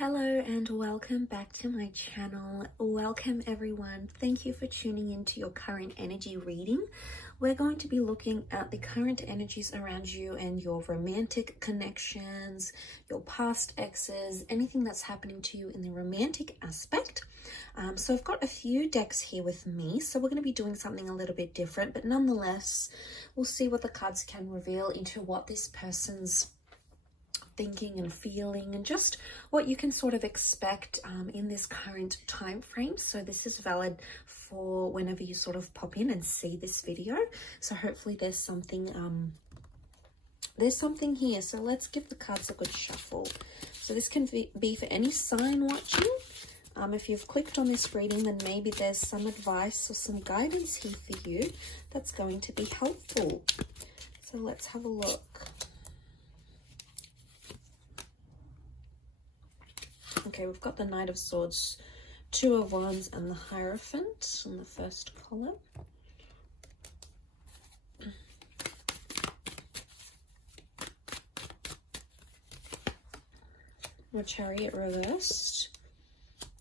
Hello and welcome back to my channel. Welcome everyone. Thank you for tuning into your current energy reading. We're going to be looking at the current energies around you and your romantic connections, your past exes, anything that's happening to you in the romantic aspect. So I've got a few decks here with me, so we're going to be doing something a little bit different, but nonetheless, we'll see what the cards can reveal into what this person's thinking and feeling and just what you can sort of expect in this current time frame. So this is valid for whenever you sort of pop in and see this video. So hopefully there's something here. So let's give the cards a good shuffle. So this can be for any sign watching. If you've clicked on this reading, then maybe there's some advice or some guidance here for you that's going to be helpful. So let's have a look. Okay, we've got the Knight of Swords, Two of Wands, and the Hierophant in the first column. The Chariot reversed,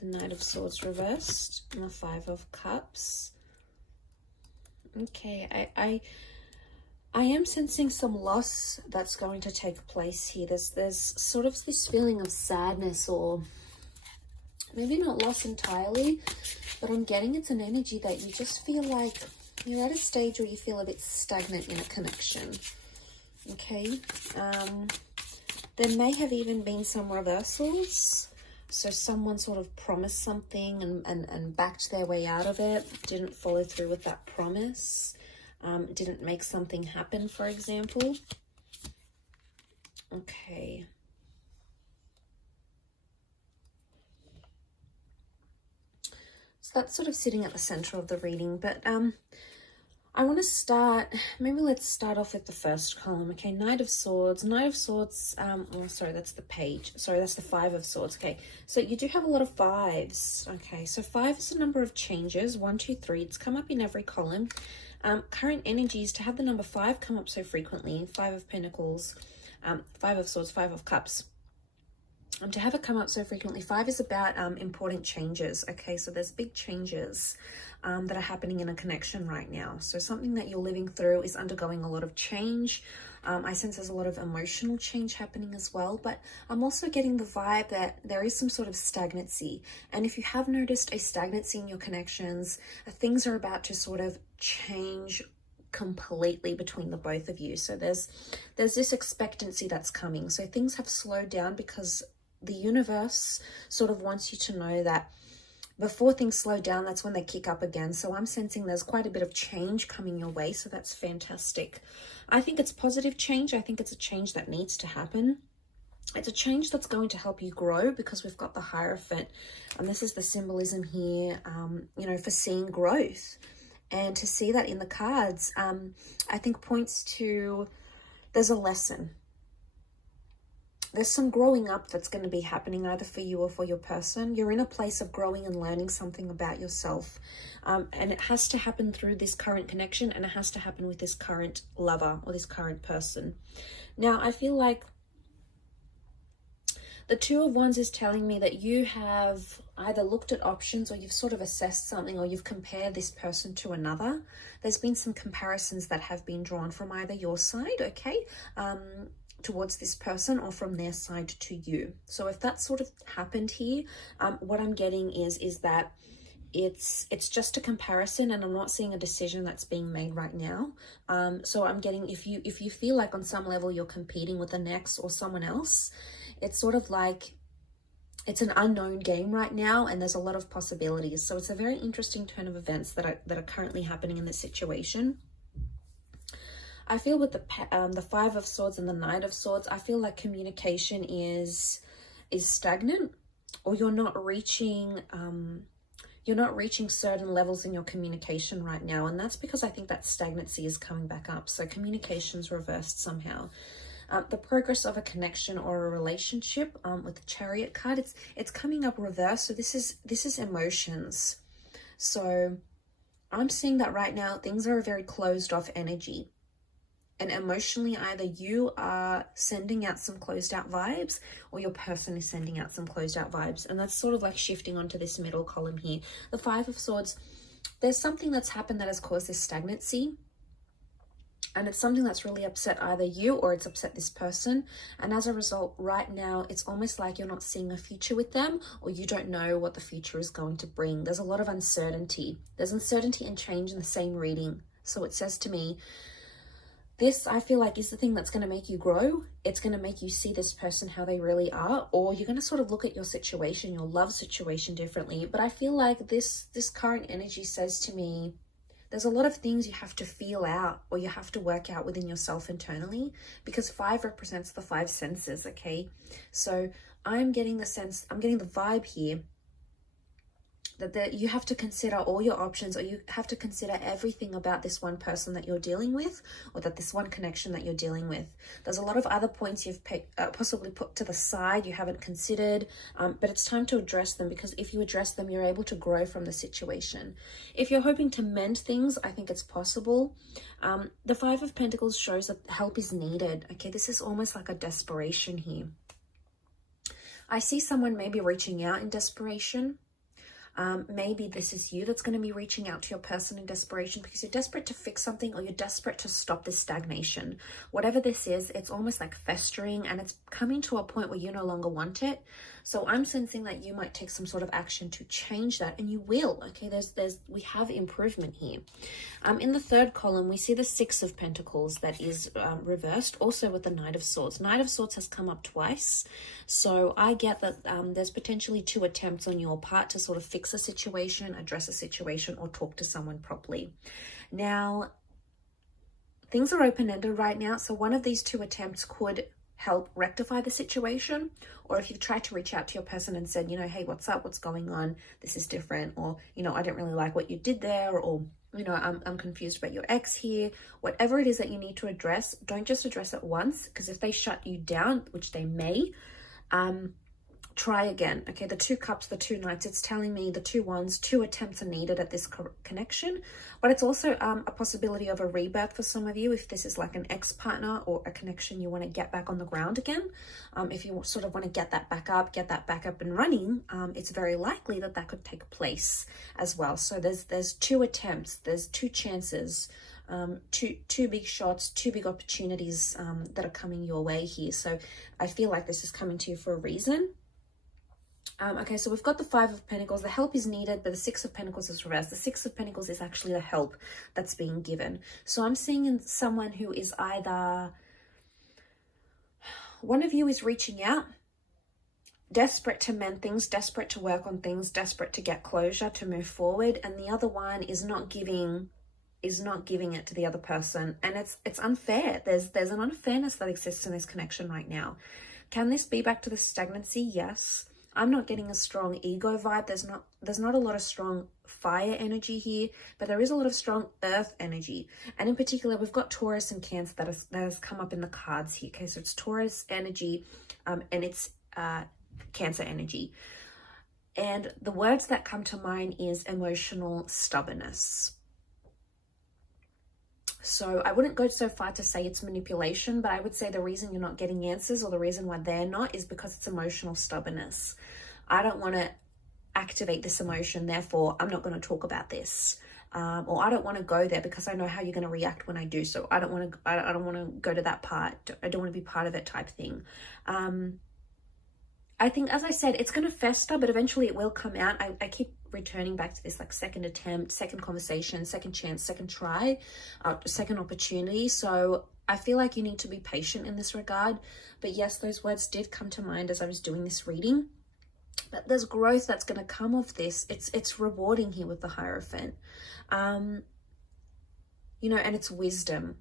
the Knight of Swords reversed, and the Five of Cups. Okay, I am sensing some loss that's going to take place here. There's sort of this feeling of sadness, or maybe not loss entirely, but I'm getting it's an energy that you just feel like you're at a stage where you feel a bit stagnant in a connection. Okay, there may have even been some reversals. So someone sort of promised something and backed their way out of it, didn't follow through with that promise. Didn't make something happen, for example. Okay. So that's sort of sitting at the center of the reading, but I want to start, maybe let's start off with the first column. Okay, Knight of Swords. Knight of Swords, oh, sorry, that's the page. Sorry, that's the Five of Swords. Okay, so you do have a lot of fives. Okay, so five is a number of changes. 1, 2, 3. It's come up in every column. Current energies, to have the number 5 come up so frequently, Five of Pentacles, Five of Swords, Five of Cups. To have it come up so frequently, 5 is about important changes. Okay, so there's big changes that are happening in a connection right now. So something that you're living through is undergoing a lot of change. I sense there's a lot of emotional change happening as well, but I'm also getting the vibe that there is some sort of stagnancy. And if you have noticed a stagnancy in your connections, things are about to sort of change completely between the both of you. So there's this expectancy that's coming. So things have slowed down because the universe sort of wants you to know that before things slow down, that's when they kick up again. So I'm sensing there's quite a bit of change coming your way. So that's fantastic. I think it's positive change. I think it's a change that needs to happen. It's a change that's going to help you grow, because we've got the Hierophant. And this is the symbolism here, you know, for seeing growth. And to see that in the cards, I think points to there's a lesson. There's some growing up that's going to be happening either for you or for your person. You're in a place of growing and learning something about yourself. And it has to happen through this current connection, and it has to happen with this current lover or this current person. Now, I feel like the Two of Wands is telling me that you have either looked at options, or you've sort of assessed something, or you've compared this person to another. There's been some comparisons that have been drawn from either your side, okay, towards this person, or from their side to you. So if that sort of happened here, what I'm getting is that it's just a comparison, and I'm not seeing a decision that's being made right now. So I'm getting, if you feel like on some level you're competing with the next or someone else, it's sort of like it's an unknown game right now, and there's a lot of possibilities. So it's a very interesting turn of events that are currently happening in this situation. I feel with the Five of Swords and the Knight of Swords, I feel like communication is stagnant, or you're not reaching certain levels in your communication right now. And that's because I think that stagnancy is coming back up. So communication's reversed somehow. The progress of a connection or a relationship, with the Chariot card, it's coming up reverse. So this is emotions. So I'm seeing that right now things are a very closed off energy. And emotionally, either you are sending out some closed out vibes or your person is sending out some closed out vibes. And that's sort of like shifting onto this middle column here. The Five of Swords, there's something that's happened that has caused this stagnancy. And it's something that's really upset either you or it's upset this person. And as a result, right now, it's almost like you're not seeing a future with them, or you don't know what the future is going to bring. There's a lot of uncertainty. There's uncertainty and change in the same reading. So it says to me, this, I feel like, is the thing that's going to make you grow. It's going to make you see this person how they really are, or you're going to sort of look at your situation, your love situation differently. But I feel like this current energy says to me, there's a lot of things you have to feel out or you have to work out within yourself internally, because 5 represents the 5 senses, okay? So I'm getting the sense, I'm getting the vibe here that you have to consider all your options, or you have to consider everything about this one person that you're dealing with, or that this one connection that you're dealing with. There's a lot of other points you've possibly put to the side, you haven't considered, but it's time to address them, because if you address them, you're able to grow from the situation. If you're hoping to mend things, I think it's possible. The 5 of Pentacles shows that help is needed, okay? This is almost like a desperation here. I see someone maybe reaching out in desperation. Maybe this is you that's going to be reaching out to your person in desperation because you're desperate to fix something, or you're desperate to stop this stagnation. Whatever this is, it's almost like festering, and it's coming to a point where you no longer want it. So I'm sensing that you might take some sort of action to change that, and you will. Okay, we have improvement here. In the third column, we see the 6 of Pentacles that is reversed, also with the Knight of Swords. Knight of Swords has come up twice, so I get that there's potentially 2 attempts on your part to sort of fix a situation, address a situation, or talk to someone properly. Now, things are open-ended right now, so one of these 2 attempts could help rectify the situation, or if you've tried to reach out to your person and said, you know, hey, what's up, what's going on, this is different, or, you know, I don't really like what you did there, or, you know, I'm confused about your ex here. Whatever it is that you need to address, don't just address it once, because if they shut you down, which they may, try again. Okay, the 2 cups, the 2 knights, it's telling me the 2 wands, 2 attempts are needed at this connection, but it's also a possibility of a rebirth for some of you if this is like an ex-partner or a connection you want to get back on the ground again. If you sort of want to get that back up and running, it's very likely that that could take place as well. So there's 2 attempts, there's 2 chances, two big shots, 2 big opportunities that are coming your way here. So I feel like this is coming to you for a reason. Okay, so we've got the 5 of Pentacles. The help is needed, but the 6 of Pentacles is reversed. The 6 of Pentacles is actually the help that's being given. So I'm seeing in someone who is either, one of you is reaching out, desperate to mend things, desperate to work on things, desperate to get closure, to move forward, and the other one is not giving it to the other person, and it's unfair. There's an unfairness that exists in this connection right now. Can this be back to the stagnancy? Yes. I'm not getting a strong ego vibe. There's not a lot of strong fire energy here, but there is a lot of strong earth energy. And in particular, we've got Taurus and Cancer that has come up in the cards here. Okay, so it's Taurus energy and it's Cancer energy. And the words that come to mind is emotional stubbornness. So I wouldn't go so far to say it's manipulation, but I would say the reason you're not getting answers, or the reason why they're not, is because it's emotional stubbornness. I don't want to activate this emotion, therefore I'm not going to talk about this. Or I don't want to go there because I know how you're going to react when I do so. I don't want to go to that part. I don't want to be part of it type thing. I think, as I said, it's going to fester, but eventually it will come out. I keep returning back to this, like, second attempt, second conversation, second chance, second try, second opportunity. So I feel like you need to be patient in this regard. But yes, those words did come to mind as I was doing this reading. But there's growth that's going to come of this. It's rewarding here with the Hierophant. You know, and it's wisdom.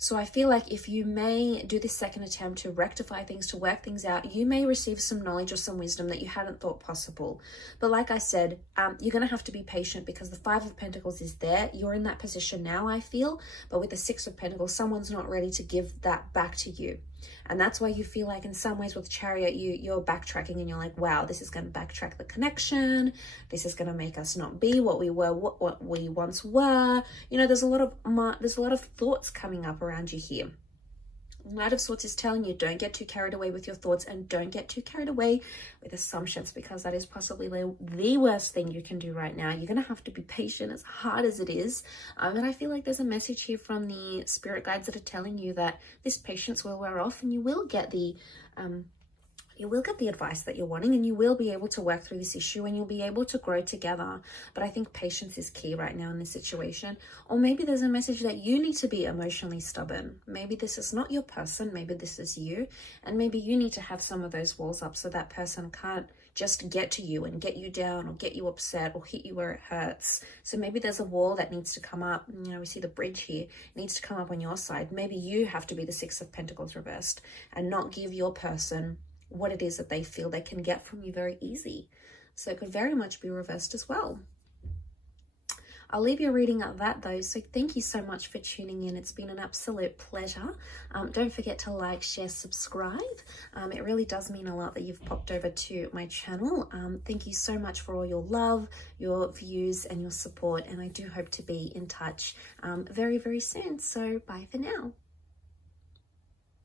So I feel like if you may do this second attempt to rectify things, to work things out, you may receive some knowledge or some wisdom that you hadn't thought possible. But like I said, you're going to have to be patient because the 5 of Pentacles is there. You're in that position now, I feel. But with the 6 of Pentacles, someone's not ready to give that back to you. And that's why you feel like in some ways with Chariot, you're backtracking and you're like, wow, this is going to backtrack the connection. This is going to make us not be what we were, what we once were. You know, there's a lot of thoughts coming up around you here. Knight of Swords is telling you, don't get too carried away with your thoughts and don't get too carried away with assumptions, because that is possibly the worst thing you can do right now. You're going to have to be patient, as hard as it is. And I feel like there's a message here from the spirit guides that are telling you that this patience will wear off and you will get the advice that you're wanting, and you will be able to work through this issue and you'll be able to grow together. But I think patience is key right now in this situation. Or maybe there's a message that you need to be emotionally stubborn. Maybe this is not your person, maybe this is you, and maybe you need to have some of those walls up so that person can't just get to you and get you down or get you upset or hit you where it hurts. So maybe there's a wall that needs to come up. You know, we see the bridge here. It needs to come up on your side. Maybe you have to be the Six of Pentacles reversed and not give your person what it is that they feel they can get from you very easy. So it could very much be reversed as well. I'll leave your reading at that though. So thank you so much for tuning in. It's been an absolute pleasure. Don't forget to like, share, subscribe. It really does mean a lot that you've popped over to my channel. Thank you so much for all your love, your views and your support. And I do hope to be in touch very, very soon. So bye for now.